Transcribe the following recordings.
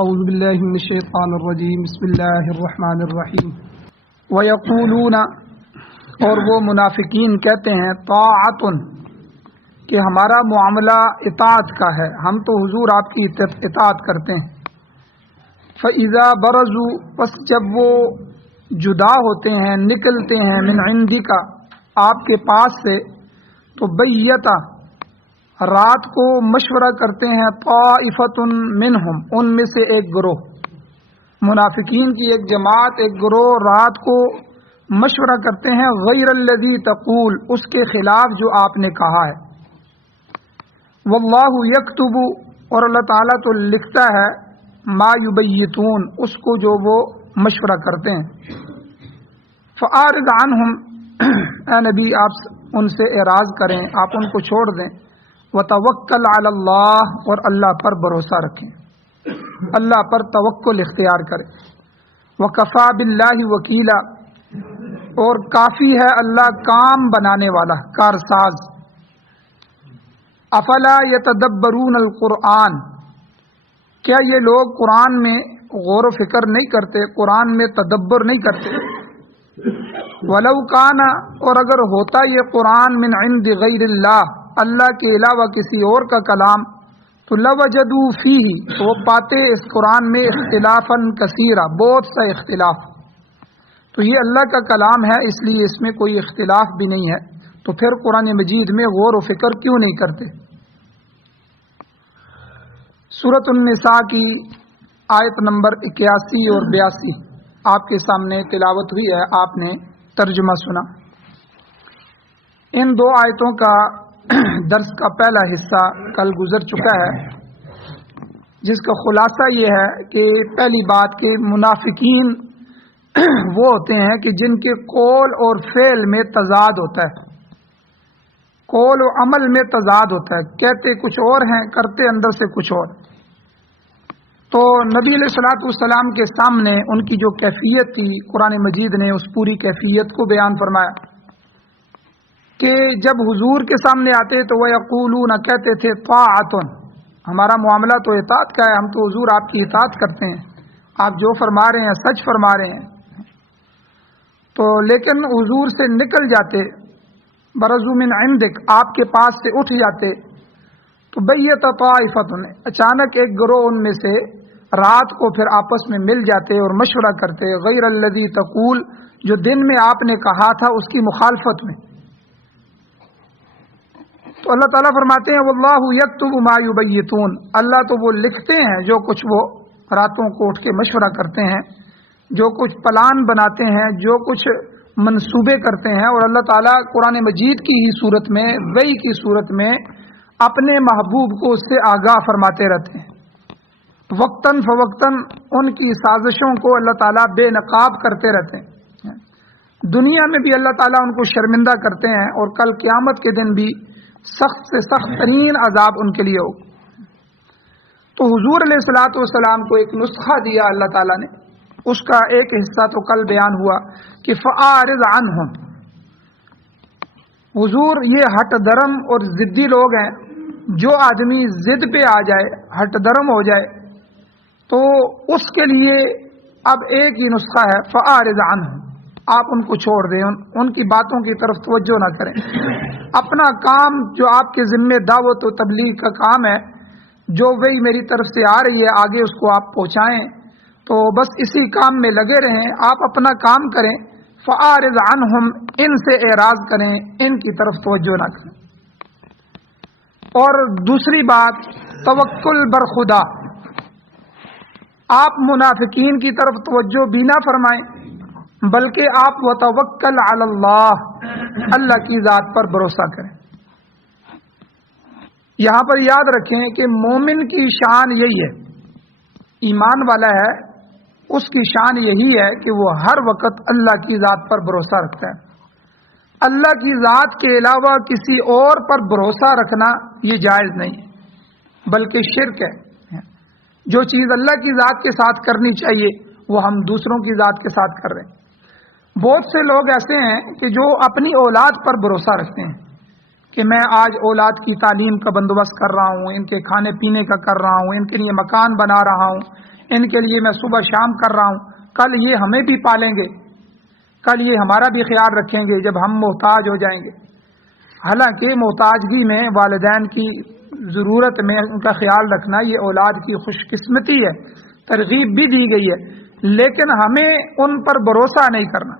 اعوذ باللہ من الشیطان الرجیم بسم اللہ الرحمن الرحیم وَيَقُولُونَ اور وہ منافقین کہتے ہیں طاعۃ کہ ہمارا معاملہ اطاعت کا ہے، ہم تو حضور آپ کی اطاعت کرتے ہیں۔ فَإِذَا بَرَزُوا پس جب وہ جدا ہوتے ہیں، نکلتے ہیں من عندک آپ کے پاس سے، تو بیتا رات کو مشورہ کرتے ہیں طائفۃ منہم ان میں سے ایک گروہ، منافقین کی ایک جماعت، ایک گروہ رات کو مشورہ کرتے ہیں غیر الذی تقول اس کے خلاف جو آپ نے کہا ہے۔ واللہ یکتب اور اللہ تعالیٰ تو لکھتا ہے ما یبیتون اس کو جو وہ مشورہ کرتے ہیں۔ فاعرض عنہم اے نبی آپ ان سے اعراض کریں، آپ ان کو چھوڑ دیں۔ وتوکل علی اللہ اور اللہ پر بھروسہ رکھیں، اللہ پر توکل اختیار کریں۔ وکفی باللہ وکیلا اور کافی ہے اللہ کام بنانے والا، کارساز۔ افلا یتدبرون القرآن کیا یہ لوگ قرآن میں غور و فکر نہیں کرتے، قرآن میں تدبر نہیں کرتے؟ ولو کان اور اگر ہوتا یہ قرآن من عند غیر اللہ اللہ کے علاوہ کسی اور کا کلام، تو لوجدوا فیہ تو وہ پاتے اس قرآن میں اختلافا کثیرا بہت سا اختلاف، تو یہ اللہ کا کلام ہے اس لیے اس میں کوئی اختلاف بھی نہیں ہے، تو پھر قرآن مجید میں غور و فکر کیوں نہیں کرتے؟ سورۃ النساء کی آیت نمبر 81 اور 82 آپ کے سامنے تلاوت ہوئی ہے، آپ نے ترجمہ سنا۔ ان دو آیتوں کا درس کا پہلا حصہ کل گزر چکا ہے، جس کا خلاصہ یہ ہے کہ پہلی بات کہ منافقین وہ ہوتے ہیں کہ جن کے قول اور فعل میں تضاد ہوتا ہے، قول و عمل میں تضاد ہوتا ہے، کہتے کچھ اور ہیں، کرتے اندر سے کچھ اور۔ تو نبی علیہ الصلوۃ والسلام کے سامنے ان کی جو کیفیت تھی، قرآن مجید نے اس پوری کیفیت کو بیان فرمایا کہ جب حضور کے سامنے آتے تو وہ یقولون کہتے تھے طاعۃ ہمارا معاملہ تو اطاعت کا ہے، ہم تو حضور آپ کی اطاعت کرتے ہیں، آپ جو فرما رہے ہیں سچ فرما رہے ہیں۔ تو لیکن حضور سے نکل جاتے، برزوا من عندک آپ کے پاس سے اٹھ جاتے، تو بیت طائفۃ اچانک ایک گروہ ان میں سے رات کو پھر آپس میں مل جاتے اور مشورہ کرتے غیر الذی تقول جو دن میں آپ نے کہا تھا اس کی مخالفت میں۔ تو اللہ تعالیٰ فرماتے ہیں واللہ یکتب ما یبیتون اللہ تو وہ لکھتے ہیں جو کچھ وہ راتوں کو اٹھ کے مشورہ کرتے ہیں، جو کچھ پلان بناتے ہیں، جو کچھ منصوبے کرتے ہیں، اور اللہ تعالیٰ قرآن مجید کی ہی صورت میں، وحی کی صورت میں اپنے محبوب کو اس سے آگاہ فرماتے رہتے ہیں۔ وقتاً فوقتاً ان کی سازشوں کو اللہ تعالیٰ بے نقاب کرتے رہتے ہیں، دنیا میں بھی اللہ تعالیٰ ان کو شرمندہ کرتے ہیں، اور کل قیامت کے دن بھی سخت سے سخت ترین عذاب ان کے لیے ہو۔ تو حضور علیہ الصلوۃ والسلام کو ایک نسخہ دیا اللہ تعالیٰ نے، اس کا ایک حصہ تو کل بیان ہوا کہ فاعرض عنہم، حضور یہ ہٹ درم اور ضدی لوگ ہیں، جو آدمی ضد پہ آ جائے، ہٹ درم ہو جائے، تو اس کے لیے اب ایک ہی نسخہ ہے فاعرض عنہم، آپ ان کو چھوڑ دیں، ان کی باتوں کی طرف توجہ نہ کریں، اپنا کام جو آپ کے ذمے دعوت و تبلیغ کا کام ہے، جو وہی میری طرف سے آ رہی ہے آگے اس کو آپ پہنچائیں، تو بس اسی کام میں لگے رہیں، آپ اپنا کام کریں۔ فاعرض عنہم ان سے اعراض کریں، ان کی طرف توجہ نہ کریں۔ اور دوسری بات توکل بر خدا، آپ منافقین کی طرف توجہ بھی نہ فرمائیں، بلکہ آپ وتوکل علی اللہ اللہ کی ذات پر بھروسہ کریں۔ یہاں پر یاد رکھیں کہ مومن کی شان یہی ہے، ایمان والا ہے اس کی شان یہی ہے کہ وہ ہر وقت اللہ کی ذات پر بھروسہ رکھتا ہے۔ اللہ کی ذات کے علاوہ کسی اور پر بھروسہ رکھنا یہ جائز نہیں ہے، بلکہ شرک ہے۔ جو چیز اللہ کی ذات کے ساتھ کرنی چاہیے وہ ہم دوسروں کی ذات کے ساتھ کر رہے ہیں۔ بہت سے لوگ ایسے ہیں کہ جو اپنی اولاد پر بھروسہ رکھتے ہیں کہ میں آج اولاد کی تعلیم کا بندوبست کر رہا ہوں، ان کے کھانے پینے کا کر رہا ہوں، ان کے لیے مکان بنا رہا ہوں، ان کے لیے میں صبح شام کر رہا ہوں، کل یہ ہمیں بھی پالیں گے، کل یہ ہمارا بھی خیال رکھیں گے جب ہم محتاج ہو جائیں گے۔ حالانکہ محتاجگی میں والدین کی ضرورت میں ان کا خیال رکھنا یہ اولاد کی خوش قسمتی ہے، ترغیب بھی دی گئی ہے، لیکن ہمیں ان پر بھروسہ نہیں کرنا،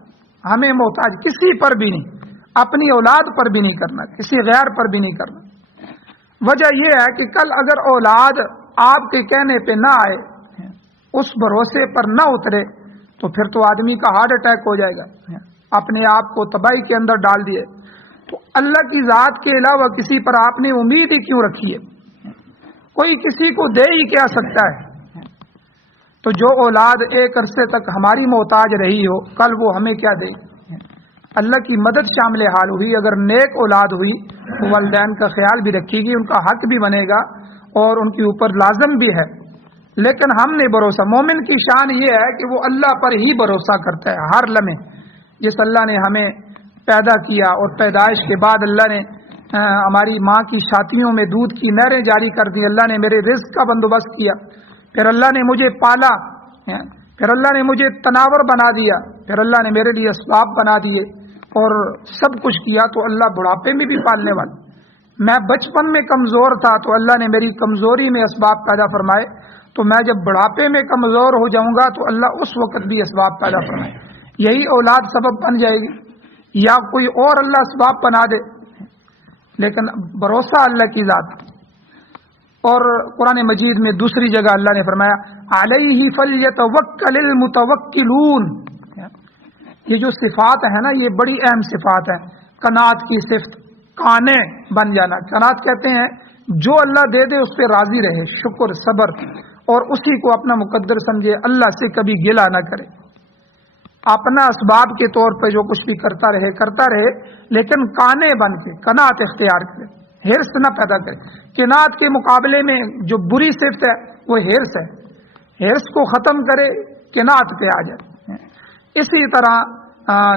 ہمیں محتاج کسی پر بھی نہیں، اپنی اولاد پر بھی نہیں کرنا، کسی غیر پر بھی نہیں کرنا۔ وجہ یہ ہے کہ کل اگر اولاد آپ کے کہنے پہ نہ آئے، اس بھروسے پر نہ اترے، تو پھر تو آدمی کا ہارٹ اٹیک ہو جائے گا، اپنے آپ کو تباہی کے اندر ڈال دیے۔ تو اللہ کی ذات کے علاوہ کسی پر آپ نے امید ہی کیوں رکھی ہے؟ کوئی کسی کو دے ہی کیا سکتا ہے؟ تو جو اولاد ایک عرصے تک ہماری محتاج رہی ہو، کل وہ ہمیں کیا دے؟ اللہ کی مدد شامل حال ہوئی، اگر نیک اولاد ہوئی تو والدین کا خیال بھی رکھے گی، ان کا حق بھی بنے گا اور ان کے اوپر لازم بھی ہے۔ لیکن ہم نے بھروسہ، مومن کی شان یہ ہے کہ وہ اللہ پر ہی بھروسہ کرتا ہے ہر لمحے۔ جس اللہ نے ہمیں پیدا کیا اور پیدائش کے بعد اللہ نے ہماری ماں کی چھاتیوں میں دودھ کی نہریں جاری کر دی، اللہ نے میرے رزق کا بندوبست کیا، پھر اللہ نے مجھے پالا، پھر اللہ نے مجھے تناور بنا دیا، پھر اللہ نے میرے لیے اسباب بنا دیے اور سب کچھ کیا، تو اللہ بڑھاپے میں بھی پالنے والا۔ میں بچپن میں کمزور تھا تو اللہ نے میری کمزوری میں اسباب پیدا فرمائے، تو میں جب بڑھاپے میں کمزور ہو جاؤں گا تو اللہ اس وقت بھی اسباب پیدا فرمائے۔ یہی اولاد سبب بن جائے گی یا کوئی اور اللہ اسباب بنا دے، لیکن بھروسہ اللہ کی ذات۔ اور قرآن مجید میں دوسری جگہ اللہ نے فرمایا علیہ فلیتوکل المتوکلون۔ یہ جو صفات ہے نا، یہ بڑی اہم صفات ہے۔ قناعت کی صفت، کانے بن جانا، قناعت کہتے ہیں جو اللہ دے دے اس پہ راضی رہے، شکر صبر، اور اسی کو اپنا مقدر سمجھے، اللہ سے کبھی گلہ نہ کرے، اپنا اسباب کے طور پہ جو کچھ بھی کرتا رہے، لیکن کانے بن کے قناعت اختیار کرے، ہرس نہ پیدا کرے۔ قناعت کے مقابلے میں جو بری صفت ہے وہ ہرس ہے، ہرس کو ختم کرے، قناعت پہ آ جائے۔ اسی طرح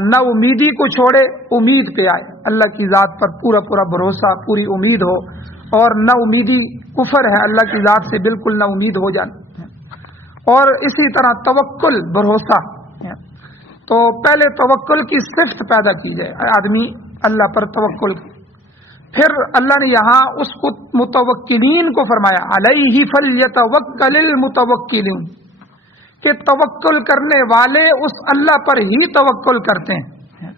نہ امیدی کو چھوڑے، امید پہ آئے، اللہ کی ذات پر پورا پورا بھروسہ، پوری امید ہو، اور نہ امیدی کفر ہے، اللہ کی ذات سے بالکل نہ امید ہو جانا۔ اور اسی طرح توکل، بھروسہ، تو پہلے توکل کی صفت پیدا کی جائے، آدمی اللہ پر توکل کی۔ پھر اللہ نے یہاں اس کو متوکلین کو فرمایا علیہ فلیتوکل المتوکلون، کہ توکل کرنے والے اس اللہ پر ہی توکل کرتے ہیں،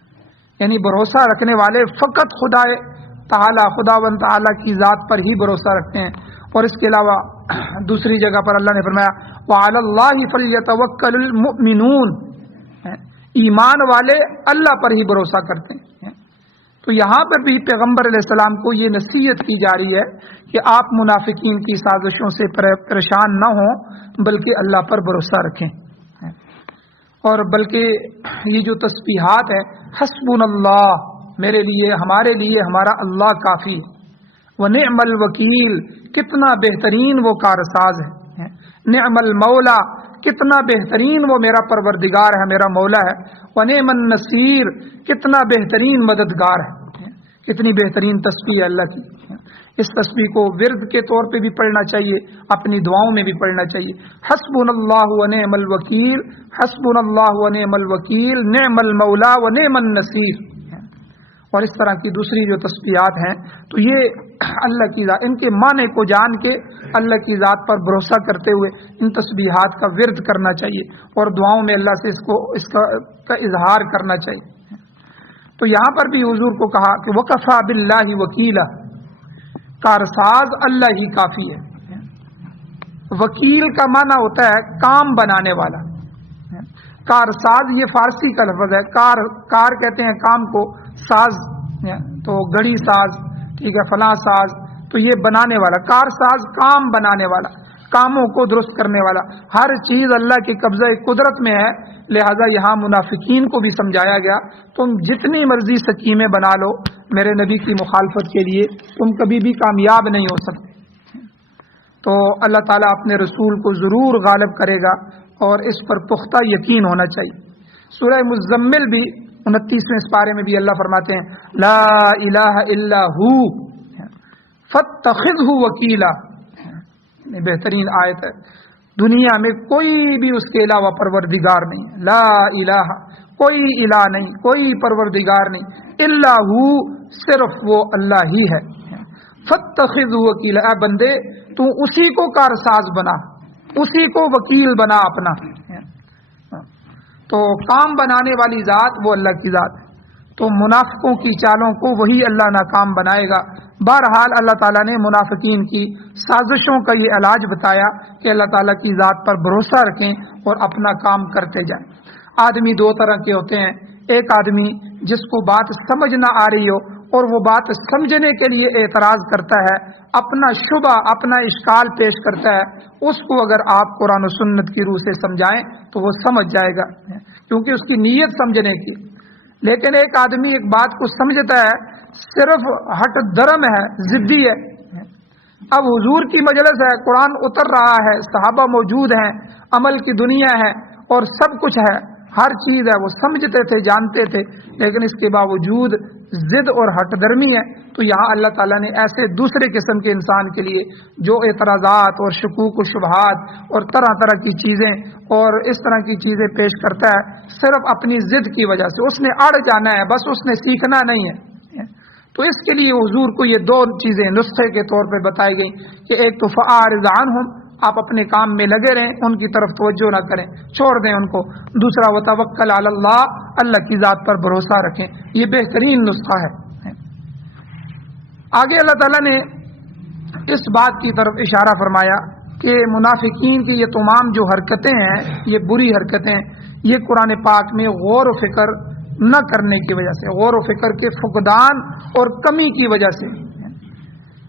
یعنی بھروسہ رکھنے والے فقط خداوند تعالی کی ذات پر ہی بھروسہ رکھتے ہیں۔ اور اس کے علاوہ دوسری جگہ پر اللہ نے فرمایا وعلی اللہ فلیتوکل المؤمنون، ایمان والے اللہ پر ہی بھروسہ کرتے ہیں۔ تو یہاں پر بھی پیغمبر علیہ السلام کو یہ نصیحت کی جا رہی ہے کہ آپ منافقین کی سازشوں سے پریشان نہ ہوں، بلکہ اللہ پر بھروسہ رکھیں، اور بلکہ یہ جو تسبیحات ہے، حسبنا اللہ، میرے لیے، ہمارے لیے ہمارا اللہ کافی، ونعم الوکیل، کتنا بہترین وہ کارساز ہے، نعم المولا، کتنا بہترین وہ میرا پروردگار ہے، میرا مولا ہے، ونعم النصیر، کتنا بہترین مددگار ہے۔ کتنی بہترین تسبیح ہے اللہ کی۔ اس تسبیح کو ورد کے طور پہ بھی پڑھنا چاہیے، اپنی دعاؤں میں بھی پڑھنا چاہیے۔ حسبنا اللہ ونعم الوکیل، حسبنا اللہ ونعم الوکیل، نعم المولا ونعم النصیر۔ اور اس طرح کی دوسری جو تسبیحات ہیں، تو یہ اللہ کی ذات، ان کے معنی کو جان کے اللہ کی ذات پر بھروسہ کرتے ہوئے ان تسبیحات کا ورد کرنا چاہیے، اور دعاؤں میں اللہ سے اس کا اظہار کرنا چاہیے۔ تو یہاں پر بھی حضور کو کہا کہ وکفیٰ باللہ وکیلا، کارساز اللہ ہی کافی ہے۔ وکیل کا معنی ہوتا ہے کام بنانے والا، کارساز یہ فارسی کا لفظ ہے، کار کہتے ہیں کام کو، ساز تو گڑی ساز، ٹھیک ہے، فلاں ساز، تو یہ بنانے والا، کار ساز کام بنانے والا، کاموں کو درست کرنے والا۔ ہر چیز اللہ کے قبضہ قدرت میں ہے، لہذا یہاں منافقین کو بھی سمجھایا گیا تم جتنی مرضی سکیمیں بنا لو میرے نبی کی مخالفت کے لیے، تم کبھی بھی کامیاب نہیں ہو سکتے۔ تو اللہ تعالیٰ اپنے رسول کو ضرور غالب کرے گا، اور اس پر پختہ یقین ہونا چاہیے۔ سورہ مزمل بھی 29ویں سپارے میں بھی اللہ فرماتے ہیں لا الہ الا ہو فاتخذہ وکیلا، بہترین آیت ہے۔ دنیا میں کوئی بھی اس کے علاوہ پروردگار نہیں، لا الہ، کوئی الہ نہیں، کوئی پروردگار نہیں، الا ہو، صرف وہ اللہ ہی ہے۔ فاتخذ وکیلا، اے بندے تو اسی کو کارساز بنا، اسی کو وکیل بنا اپنا۔ تو کام بنانے والی ذات وہ اللہ کی ذات ہے، تو منافقوں کی چالوں کو وہی اللہ ناکام بنائے گا۔ بہرحال اللہ تعالیٰ نے منافقین کی سازشوں کا یہ علاج بتایا کہ اللہ تعالیٰ کی ذات پر بھروسہ رکھیں اور اپنا کام کرتے جائیں۔ آدمی دو طرح کے ہوتے ہیں، ایک آدمی جس کو بات سمجھ نہ آ رہی ہو اور وہ بات سمجھنے کے لیے اعتراض کرتا ہے، اپنا شبہ، اپنا اشکال پیش کرتا ہے، اس کو اگر آپ قرآن و سنت کی روح سے سمجھائیں تو وہ سمجھ جائے گا، کیونکہ اس کی نیت سمجھنے کی۔ لیکن ایک آدمی ایک بات کو سمجھتا ہے، صرف ہٹ درم ہے، ضدی ہے۔ اب حضور کی مجلس ہے، قرآن اتر رہا ہے، صحابہ موجود ہیں، عمل کی دنیا ہے اور سب کچھ ہے، ہر چیز ہے، وہ سمجھتے تھے، جانتے تھے، لیکن اس کے باوجود ضد اور ہٹ درمی ہے۔ تو یہاں اللہ تعالیٰ نے ایسے دوسرے قسم کے انسان کے لیے جو اعتراضات اور شکوک و شبہات اور طرح طرح کی چیزیں اور اس طرح کی چیزیں پیش کرتا ہے، صرف اپنی ضد کی وجہ سے اس نے اڑ جانا ہے، بس اس نے سیکھنا نہیں ہے، تو اس کے لیے حضور کو یہ دو چیزیں نسخے کے طور پہ بتائی گئی کہ ایک تو فاعرض عنہم، آپ اپنے کام میں لگے رہیں، ان کی طرف توجہ نہ کریں، چھوڑ دیں ان کو۔ دوسرا وتوکل علی اللہ، اللہ کی ذات پر بھروسہ رکھیں، یہ بہترین نسخہ ہے۔ آگے اللہ تعالیٰ نے اس بات کی طرف اشارہ فرمایا کہ منافقین کی یہ تمام جو حرکتیں ہیں، یہ بری حرکتیں، یہ قرآن پاک میں غور و فکر نہ کرنے کی وجہ سے، غور و فکر کے فقدان اور کمی کی وجہ سے۔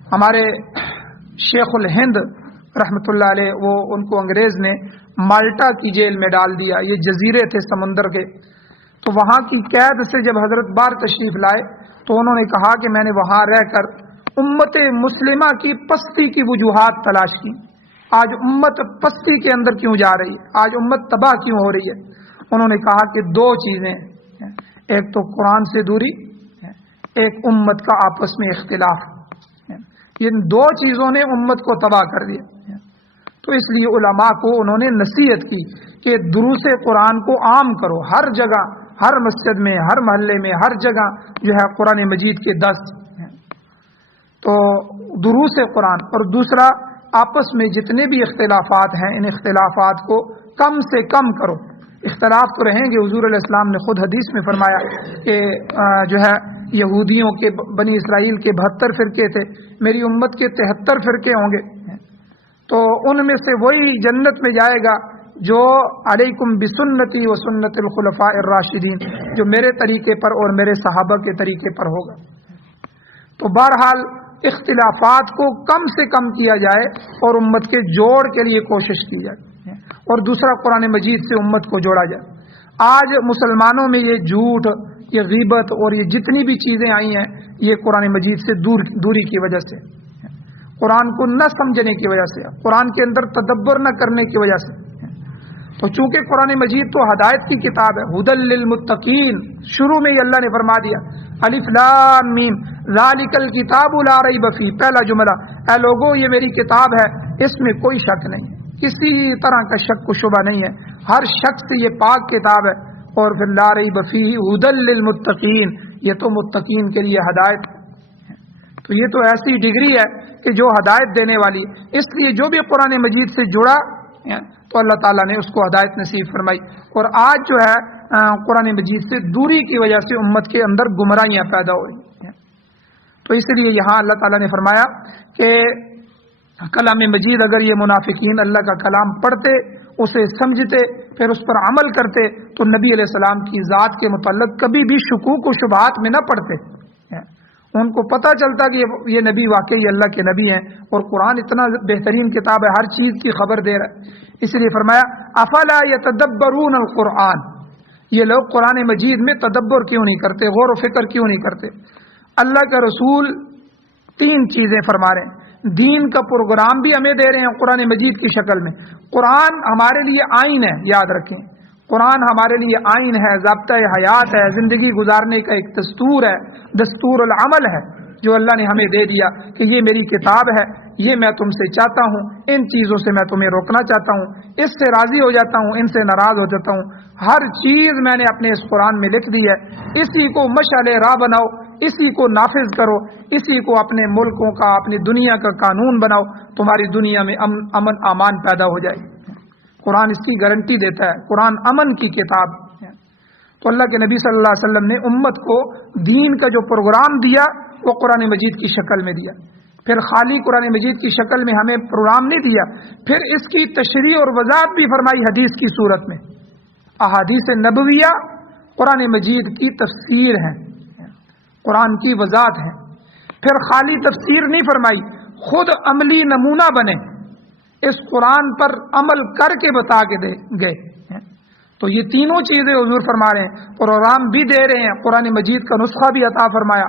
ہمارے شیخ الہند رحمۃ اللہ علیہ، وہ ان کو انگریز نے مالٹا کی جیل میں ڈال دیا، یہ جزیرے تھے سمندر کے، تو وہاں کی قید سے جب حضرت بار تشریف لائے تو انہوں نے کہا کہ میں نے وہاں رہ کر امت مسلمہ کی پستی کی وجوہات تلاش کی، آج امت پستی کے اندر کیوں جا رہی ہے، آج امت تباہ کیوں ہو رہی ہے۔ انہوں نے کہا کہ دو چیزیں، ایک تو قرآن سے دوری، ایک امت کا آپس میں اختلاف، یہ دو چیزوں نے امت کو تباہ کر دیا۔ تو اس لیے علماء کو انہوں نے نصیحت کی کہ دروس قرآن کو عام کرو، ہر جگہ، ہر مسجد میں، ہر محلے میں، ہر جگہ جو ہے قرآن مجید کے درس، تو دروس قرآن۔ اور دوسرا، آپس میں جتنے بھی اختلافات ہیں، ان اختلافات کو کم سے کم کرو۔ اختلاف تو رہیں گے، حضور علیہ السلام نے خود حدیث میں فرمایا کہ جو ہے یہودیوں کے، بنی اسرائیل کے 72 فرقے تھے، میری امت کے 73 فرقے ہوں گے، تو ان میں سے وہی جنت میں جائے گا جو علیکم بسنتی و سنت الخلفاء الراشدین، جو میرے طریقے پر اور میرے صحابہ کے طریقے پر ہوگا۔ تو بہرحال اختلافات کو کم سے کم کیا جائے اور امت کے جوڑ کے لیے کوشش کی جائے، اور دوسرا قرآن مجید سے امت کو جوڑا جائے۔ آج مسلمانوں میں یہ جھوٹ، یہ غیبت اور یہ جتنی بھی چیزیں آئی ہیں، یہ قرآن مجید سے دوری کی وجہ سے، قرآن کو نہ سمجھنے کی وجہ سے، قرآن کے اندر تدبر نہ کرنے کی وجہ سے۔ تو چونکہ قرآن مجید تو ہدایت کی کتاب ہے، ھدی للمتقین، شروع میں ہی اللہ نے فرما دیا الف لام میم ذالک الکتاب لا ریب فیہ، پہلا جملہ، اے لوگو یہ میری کتاب ہے، اس میں کوئی شک نہیں ہے، کسی طرح کا شک و شبہ نہیں ہے، ہر شخص سے یہ پاک کتاب ہے۔ اور پھر لا ریب فیہ ھدی للمتقین، یہ تو متقین کے لیے ہدایت، تو یہ تو ایسی ڈگری ہے کہ جو ہدایت دینے والی ہے۔ اس لیے جو بھی قرآن مجید سے جڑا تو اللہ تعالیٰ نے اس کو ہدایت نصیب فرمائی، اور آج جو ہے قرآن مجید سے دوری کی وجہ سے امت کے اندر گمراہیاں پیدا ہو رہی ہیں۔ تو اس لیے یہاں اللہ تعالیٰ نے فرمایا کہ کلام مجید، اگر یہ منافقین اللہ کا کلام پڑھتے، اسے سمجھتے، پھر اس پر عمل کرتے، تو نبی علیہ السلام کی ذات کے متعلق کبھی بھی شکوک و شبہات میں نہ پڑتے، ان کو پتہ چلتا کہ یہ نبی واقعی اللہ کے نبی ہیں، اور قرآن اتنا بہترین کتاب ہے، ہر چیز کی خبر دے رہا ہے۔ اس لیے فرمایا افلا یتدبرون القرآن، یہ لوگ قرآن مجید میں تدبر کیوں نہیں کرتے، غور و فکر کیوں نہیں کرتے۔ اللہ کا رسول تین چیزیں فرما رہے ہیں، دین کا پروگرام بھی ہمیں دے رہے ہیں قرآن مجید کی شکل میں۔ قرآن ہمارے لیے آئین ہے، یاد رکھیں، قرآن ہمارے لیے آئین ہے، ضابطۂ حیات ہے، زندگی گزارنے کا ایک دستور ہے، دستور العمل ہے جو اللہ نے ہمیں دے دیا کہ یہ میری کتاب ہے، یہ میں تم سے چاہتا ہوں، ان چیزوں سے میں تمہیں روکنا چاہتا ہوں، اس سے راضی ہو جاتا ہوں، ان سے ناراض ہو جاتا ہوں، ہر چیز میں نے اپنے اس قرآن میں لکھ دی ہے، اسی کو مشعل راہ بناؤ، اسی کو نافذ کرو، اسی کو اپنے ملکوں کا، اپنی دنیا کا قانون بناؤ، تمہاری دنیا میں امن امان پیدا ہو جائے۔ قرآن اس کی گارنٹی دیتا ہے، قرآن امن کی کتاب ہے۔ تو اللہ کے نبی صلی اللہ علیہ وسلم نے امت کو دین کا جو پروگرام دیا وہ قرآن مجید کی شکل میں دیا، پھر خالی قرآن مجید کی شکل میں ہمیں پروگرام نہیں دیا، پھر اس کی تشریح اور وضاحت بھی فرمائی حدیث کی صورت میں۔ احادیث نبویہ قرآن مجید کی تفسیر ہے، قرآن کی وضاحت ہے۔ پھر خالی تفسیر نہیں فرمائی، خود عملی نمونہ بنے، اس قرآن پر عمل کر کے بتا کے دے گئے۔ تو یہ تینوں چیزیں حضور فرما رہے ہیں، پروگرام بھی دے رہے ہیں، قرآن مجید کا نسخہ بھی عطا فرمایا،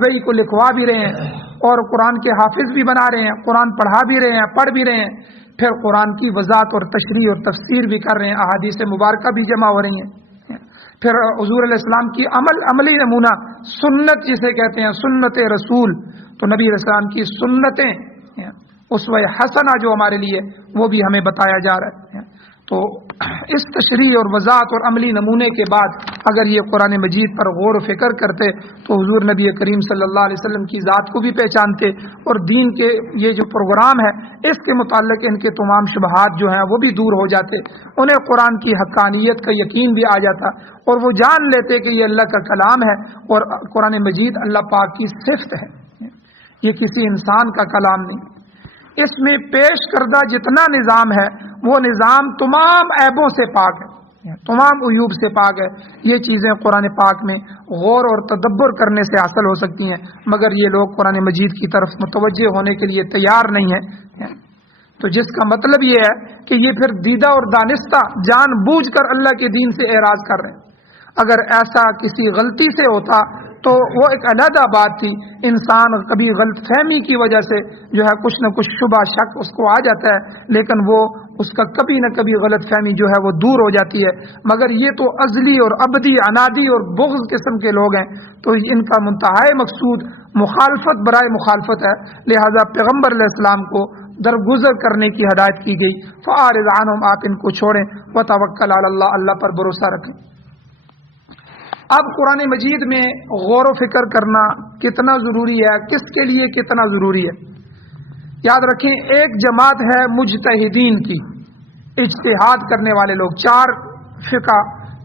وہی کو لکھوا بھی رہے ہیں، اور قرآن کے حافظ بھی بنا رہے ہیں، قرآن پڑھا بھی رہے ہیں، پڑھ بھی رہے ہیں، پھر قرآن کی وضاحت اور تشریح اور تفسیر بھی کر رہے ہیں، احادیث مبارکہ بھی جمع ہو رہی ہیں۔ پھر حضور علیہ السلام کی عملی نمونہ سنت جسے کہتے ہیں، سنت رسول، تو نبی علیہ السلام کی سنتیں اسوہ حسنہ جو ہمارے لیے، وہ بھی ہمیں بتایا جا رہا ہے۔ تو اس تشریح اور وضاحت اور عملی نمونے کے بعد اگر یہ قرآن مجید پر غور و فکر کرتے تو حضور نبی کریم صلی اللہ علیہ وسلم کی ذات کو بھی پہچانتے، اور دین کے یہ جو پروگرام ہے اس کے متعلق ان کے تمام شبہات جو ہیں وہ بھی دور ہو جاتے، انہیں قرآن کی حقانیت کا یقین بھی آ جاتا، اور وہ جان لیتے کہ یہ اللہ کا کلام ہے، اور قرآن مجید اللہ پاک کی صفت ہے، یہ کسی انسان کا کلام نہیں۔ اس میں پیش کردہ جتنا نظام ہے وہ نظام تمام عیبوں سے پاک ہے، تمام عیوب سے پاک ہے۔ یہ چیزیں قرآن پاک میں غور اور تدبر کرنے سے حاصل ہو سکتی ہیں، مگر یہ لوگ قرآن مجید کی طرف متوجہ ہونے کے لیے تیار نہیں ہیں۔ تو جس کا مطلب یہ ہے کہ یہ پھر دیدہ اور دانستہ جان بوجھ کر اللہ کے دین سے اعراض کر رہے ہیں۔ اگر ایسا کسی غلطی سے ہوتا تو وہ ایک علیحدہ بات تھی، انسان کبھی غلط فہمی کی وجہ سے جو ہے کچھ نہ کچھ شبہ شک اس کو آ جاتا ہے، لیکن وہ اس کا کبھی نہ کبھی غلط فہمی جو ہے وہ دور ہو جاتی ہے۔ مگر یہ تو ازلی اور ابدی عنادی اور بغض قسم کے لوگ ہیں، تو ان کا منتہائی مقصود مخالفت برائے مخالفت ہے، لہذا پیغمبر علیہ السلام کو درگزر کرنے کی ہدایت کی گئی۔ فاعرض عنہم، آپ ان کو چھوڑیں، وتوکل علی اللہ، اللہ پر بھروسہ رکھیں۔ اب قرآن مجید میں غور و فکر کرنا کتنا ضروری ہے، کس کے لیے کتنا ضروری ہے؟ یاد رکھیں، ایک جماعت ہے مجتہدین کی، اجتہاد کرنے والے لوگ، چار فقہ،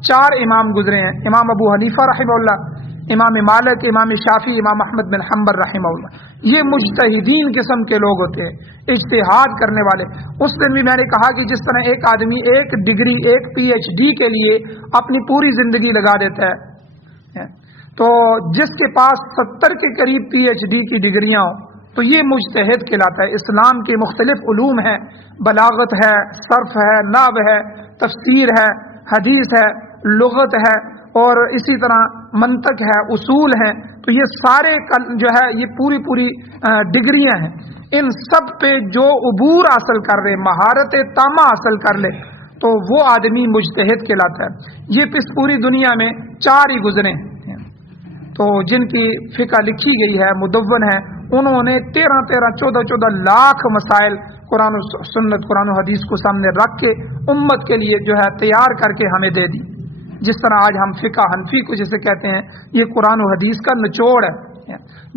چار امام گزرے ہیں، امام ابو حنیفہ رحمہ اللہ، امام مالک، امام شافعی، امام احمد بن حنبل رحمہ اللہ، یہ مجتہدین قسم کے لوگ ہوتے ہیں، اجتہاد کرنے والے۔ اس دن بھی میں نے کہا کہ جس طرح ایک آدمی ایک ڈگری، ایک پی ایچ ڈی کے لیے اپنی پوری زندگی لگا دیتا ہے، تو جس کے پاس 70 کے قریب پی ایچ ڈی کی ڈگریاں ہوں تو یہ مجتہد کہلاتا ہے۔ اسلام کے مختلف علوم ہیں، بلاغت ہے، صرف ہے، نحو ہے، تفسیر ہے، حدیث ہے، لغت ہے، اور اسی طرح منطق ہے، اصول ہیں، تو یہ سارے جو ہے یہ پوری ڈگریاں ہیں۔ ان سب پہ جو عبور حاصل کر لے، مہارت تامہ حاصل کر لے، تو وہ آدمی مجتہد کہلاتا ہے۔ یہ اس پوری دنیا میں چار ہی گزرے ہیں، تو جن کی فقہ لکھی گئی ہے، مدون ہے، انہوں نے 14 لاکھ مسائل قرآن و سنت، قرآن و حدیث کو سامنے رکھ کے امت کے لیے جو ہے تیار کر کے ہمیں دے دی۔ جس طرح آج ہم فقہ حنفی کو جسے کہتے ہیں، یہ قرآن و حدیث کا نچوڑ ہے۔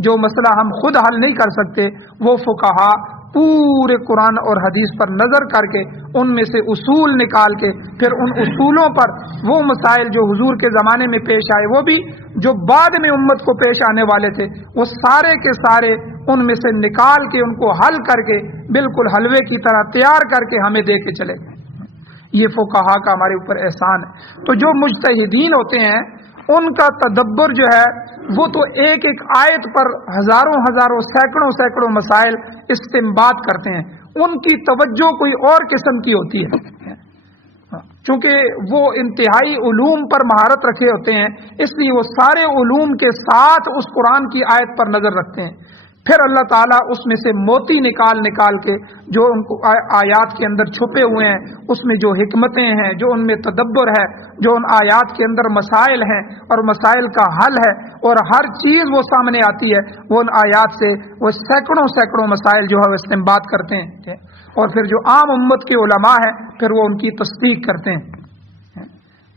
جو مسئلہ ہم خود حل نہیں کر سکتے، وہ فقہا پورے قرآن اور حدیث پر نظر کر کے ان میں سے اصول نکال کے پھر ان اصولوں پر وہ مسائل جو حضور کے زمانے میں پیش آئے، وہ بھی جو بعد میں امت کو پیش آنے والے تھے، وہ سارے کے سارے ان میں سے نکال کے ان کو حل کر کے بالکل حلوے کی طرح تیار کر کے ہمیں دے کے چلے۔ یہ فقہا کا ہمارے اوپر احسان ہے۔ تو جو مجتہدین ہوتے ہیں ان کا تدبر جو ہے وہ تو ایک ایک آیت پر ہزاروں سینکڑوں مسائل استنباط کرتے ہیں، ان کی توجہ کوئی اور قسم کی ہوتی ہے، چونکہ وہ انتہائی علوم پر مہارت رکھے ہوتے ہیں، اس لیے وہ سارے علوم کے ساتھ اس قرآن کی آیت پر نظر رکھتے ہیں۔ پھر اللہ تعالیٰ اس میں سے موتی نکال کے جو ان کو آیات کے اندر چھپے ہوئے ہیں، اس میں جو حکمتیں ہیں، جو ان میں تدبر ہے، جو ان آیات کے اندر مسائل ہیں اور مسائل کا حل ہے، اور ہر چیز وہ سامنے آتی ہے، وہ ان آیات سے وہ سینکڑوں مسائل جو ہے وہ استنباط کرتے ہیں، اور پھر جو عام امت کے علماء ہیں پھر وہ ان کی تصدیق کرتے ہیں،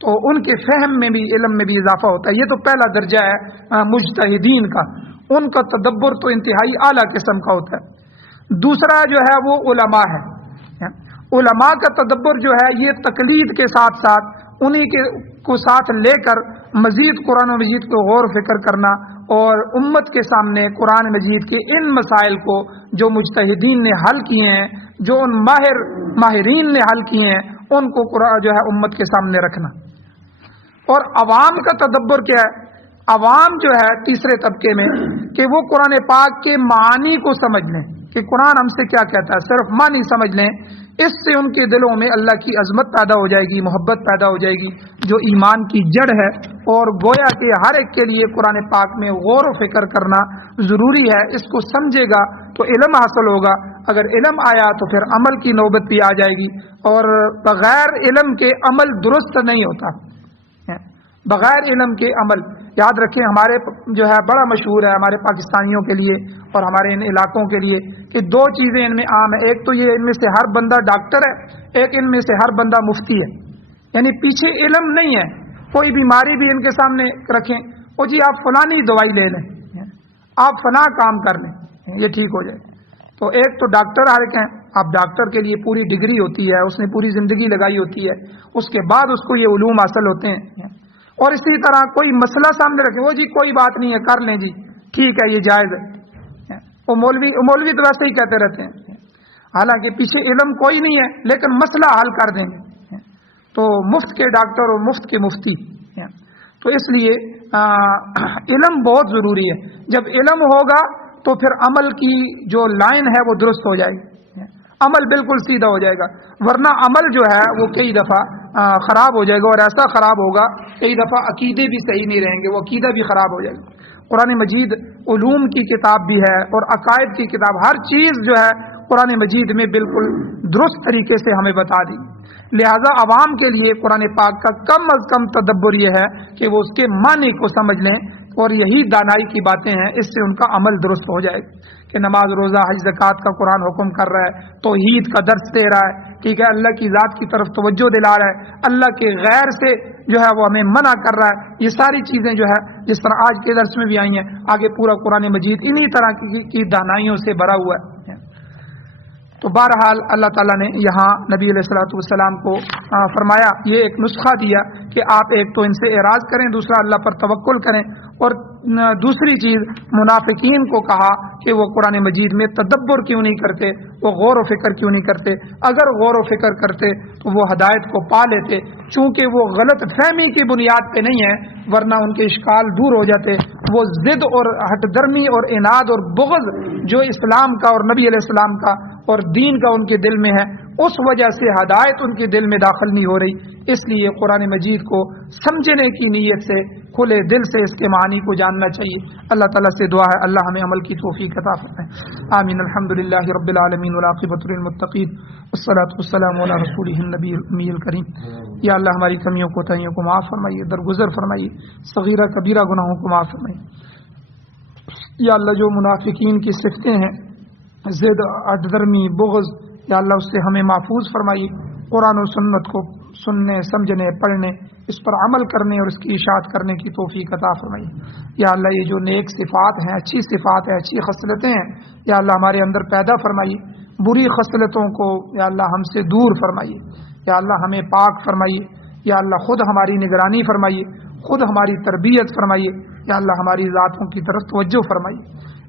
تو ان کے فہم میں بھی، علم میں بھی اضافہ ہوتا ہے۔ یہ تو پہلا درجہ ہے مجتہدین کا، ان کا تدبر تو انتہائی اعلیٰ قسم کا ہوتا ہے۔ دوسرا جو ہے وہ علماء ہے، علماء کا تدبر جو ہے یہ تقلید کے ساتھ ساتھ انہی کے کو ساتھ لے کر مزید قرآن و مجید کو غور و فکر کرنا، اور امت کے سامنے قرآن مجید کے ان مسائل کو جو مجتہدین نے حل کیے ہیں، جو ان ماہرین نے حل کیے ہیں، ان کو قرآن جو ہے امت کے سامنے رکھنا۔ اور عوام کا تدبر کیا ہے؟ عوام جو ہے تیسرے طبقے میں، کہ وہ قرآن پاک کے معانی کو سمجھ لیں کہ قرآن ہم سے کیا کہتا ہے، صرف معنی سمجھ لیں، اس سے ان کے دلوں میں اللہ کی عظمت پیدا ہو جائے گی، محبت پیدا ہو جائے گی، جو ایمان کی جڑ ہے۔ اور گویا کہ ہر ایک کے لیے قرآن پاک میں غور و فکر کرنا ضروری ہے، اس کو سمجھے گا تو علم حاصل ہوگا، اگر علم آیا تو پھر عمل کی نوبت بھی آ جائے گی، اور بغیر علم کے عمل درست نہیں ہوتا، بغیر علم کے عمل۔ یاد رکھیں، ہمارے جو ہے بڑا مشہور ہے ہمارے پاکستانیوں کے لیے اور ہمارے ان علاقوں کے لیے کہ دو چیزیں ان میں عام ہیں، ایک تو یہ ان میں سے ہر بندہ ڈاکٹر ہے، ایک ان میں سے ہر بندہ مفتی ہے، یعنی پیچھے علم نہیں ہے، کوئی بیماری بھی ان کے سامنے رکھیں، او جی آپ فلانی دوائی لے لیں، آپ فلاں کام کر لیں، یہ ٹھیک ہو جائے۔ تو ایک تو ڈاکٹر ہر ایک ہیں، اب ڈاکٹر کے لیے پوری ڈگری ہوتی ہے، اس نے پوری زندگی لگائی ہوتی ہے، اس کے بعد اس کو یہ علوم حاصل ہوتے ہیں۔ اور اسی طرح کوئی مسئلہ سامنے رکھے، وہ جی کوئی بات نہیں ہے، کر لیں جی، ٹھیک ہے، یہ جائز ہے، وہ مولوی تو ویسے ہی کہتے رہتے ہیں، حالانکہ پیچھے علم کوئی نہیں ہے لیکن مسئلہ حل کر دیں گے، تو مفت کے ڈاکٹر اور مفت کے مفتی۔ تو اس لیے علم بہت ضروری ہے، جب علم ہوگا تو پھر عمل کی جو لائن ہے وہ درست ہو جائے گی، عمل بالکل سیدھا ہو جائے گا، ورنہ عمل جو ہے وہ کئی دفعہ خراب ہو جائے گا، اور ایسا خراب ہوگا کئی دفعہ عقیدے بھی صحیح نہیں رہیں گے، وہ عقیدہ بھی خراب ہو جائے گا۔ قرآن مجید علوم کی کتاب بھی ہے اور عقائد کی کتاب، ہر چیز جو ہے قرآن مجید میں بالکل درست طریقے سے ہمیں بتا دی، لہذا عوام کے لیے قرآن پاک کا کم از کم تدبر یہ ہے کہ وہ اس کے معنی کو سمجھ لیں، اور یہی دانائی کی باتیں ہیں، اس سے ان کا عمل درست ہو جائے کہ نماز روزہ حج زکوٰۃ کا قرآن حکم کر رہا ہے، توحید کا درس دے رہا ہے، ٹھیک ہے، اللہ کی ذات کی طرف توجہ دلا رہا ہے، اللہ کے غیر سے جو ہے وہ ہمیں منع کر رہا ہے، یہ ساری چیزیں جو ہے جس طرح آج کے درس میں بھی آئی ہیں، آگے پورا قرآن مجید انہی طرح کی دانائیوں سے بھرا ہوا ہے۔ تو بہرحال اللہ تعالیٰ نے یہاں نبی علیہ الصلوۃ والسلام کو فرمایا، یہ ایک نسخہ دیا کہ آپ ایک تو ان سے اعراض کریں، دوسرا اللہ پر توکل کریں، اور دوسری چیز منافقین کو کہا کہ وہ قرآن مجید میں تدبر کیوں نہیں کرتے، وہ غور و فکر کیوں نہیں کرتے، اگر غور و فکر کرتے تو وہ ہدایت کو پا لیتے، چونکہ وہ غلط فہمی کی بنیاد پہ نہیں ہے، ورنہ ان کے اشکال دور ہو جاتے، وہ ضد اور ہٹ درمی اور عناد اور بغض جو اسلام کا اور نبی علیہ السلام کا اور دین کا ان کے دل میں ہے، اس وجہ سے ہدایت ان کے دل میں داخل نہیں ہو رہی۔ اس لیے قرآن مجید کو سمجھنے کی نیت سے کھلے دل سے اس کے معانی کو جاننا چاہیے۔ اللہ تعالیٰ سے دعا ہے اللہ ہمیں عمل کی توفیق عطا فرمائے، آمین۔ الحمدللہ رب العالمین والعاقبۃ للمتقین والصلاۃ والسلام علی رسولہ النبی الأمی الکریم۔ یا اللہ ہماری کمیوں کوتاہیوں کو معاف فرمائیے، درگزر فرمائیے، صغیرہ کبیرہ گناہوں کو معاف فرمائیے۔ یا اللہ جو منافقین کی صفتیں ہیں، ضد، ہٹ درمی، بغض، یا اللہ اس سے ہمیں محفوظ فرمائیے، قرآن و سنت کو سننے، سمجھنے، پڑھنے، اس پر عمل کرنے اور اس کی اشاعت کرنے کی توفیق عطا فرمائیے۔ یا اللہ یہ جو نیک صفات ہیں، اچھی صفات ہیں، اچھی خصلتیں ہیں، یا اللہ ہمارے اندر پیدا فرمائیے، بری خصلتوں کو یا اللہ ہم سے دور فرمائیے، یا اللہ ہمیں پاک فرمائیے، یا اللہ خود ہماری نگرانی فرمائیے، خود ہماری تربیت فرمائیے، یا اللہ ہماری ذاتوں کی طرف توجہ فرمائیے،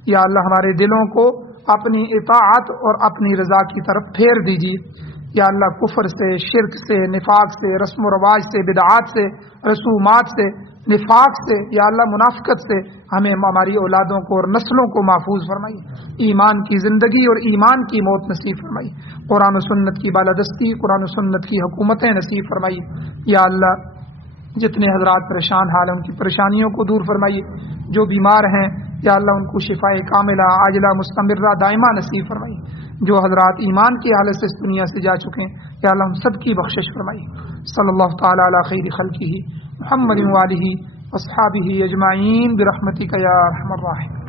یا اللہ ہمارے دلوں کو اپنی اطاعت اور اپنی رضا کی طرف پھیر دیجیے، یا اللہ کفر سے، شرک سے، نفاق سے، رسم و رواج سے، بدعات سے، رسومات سے، نفاق سے، یا اللہ منافقت سے ہمیں، ہماری اولادوں کو اور نسلوں کو محفوظ فرمائیے، ایمان کی زندگی اور ایمان کی موت نصیب فرمائیے، قرآن و سنت کی بالادستی، قرآن و سنت کی حکومتیں نصیب فرمائیے۔ یا اللہ جتنے حضرات پریشان حال ہیں ان کی پریشانیوں کو دور فرمائیے، جو بیمار ہیں یا اللہ ان کو شفاء کاملہ عاجلہ مستمرہ دائمہ نصیب فرمائی. جو حضرات ایمان کی حالت سے اس دنیا سے جا چکے ہیں یا اللہ ہم سب کی بخشش فرمائی. صلی اللہ تعالی علی خیر خلقہ محمد وآلہ واصحابہ اجمعین برحمتک یا ارحم الراحمین.